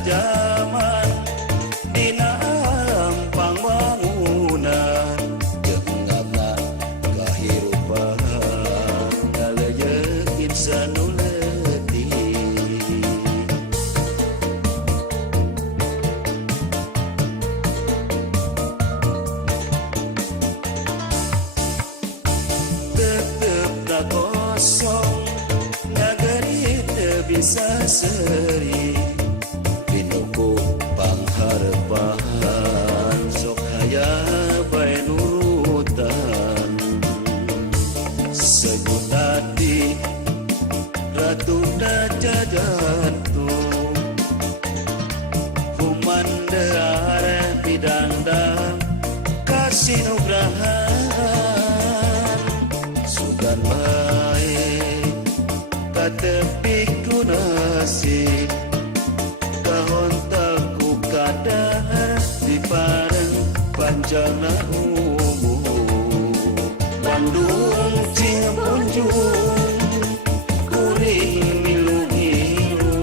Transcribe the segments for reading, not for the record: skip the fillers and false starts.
tajaman dina ampang bangunan jeung kahirupan ngalejekin sanu leutik tetep kosong nagari teu bisa seri pinuku pangharepan sok haya bae nurutan segut hati ratu jatuh kumandar bidangdang kasih nugrahan sugan bae katepi ku nasib kahontaku kadar di pareng panjangna umur Bandung Cipunjung kuring milu-milu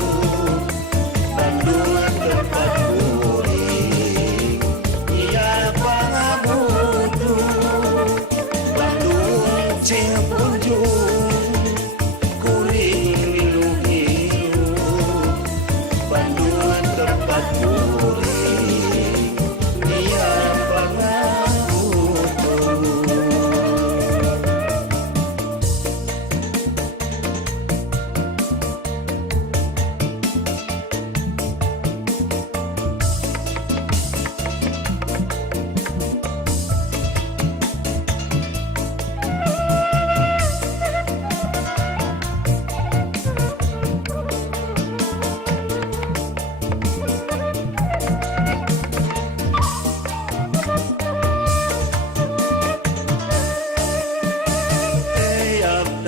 Bandung tempat kuring iya pangabutu Bandung Cipunjung kuring milu-milu Bandung tempat kuring iya pangabutu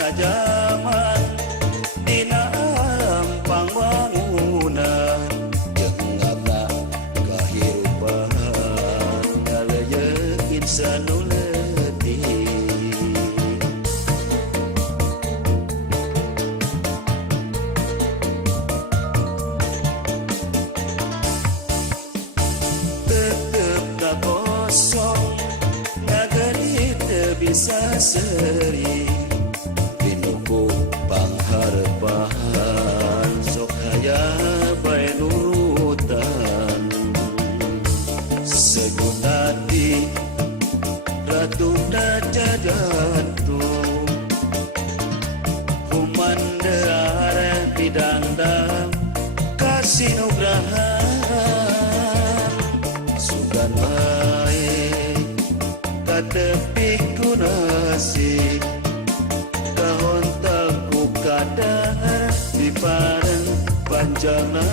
tajaman dina ampang bangunan jeung kahirupan ngalejekin sanu leutik tetep kosong nagari teu bisa seri pinuku pangharepan sok haya bae nurutan segut hati ratu jatuh kumandar bidangdang kasih nugrahan sugan bae katepi ku nasib kahontaku kadar di pareng panjangna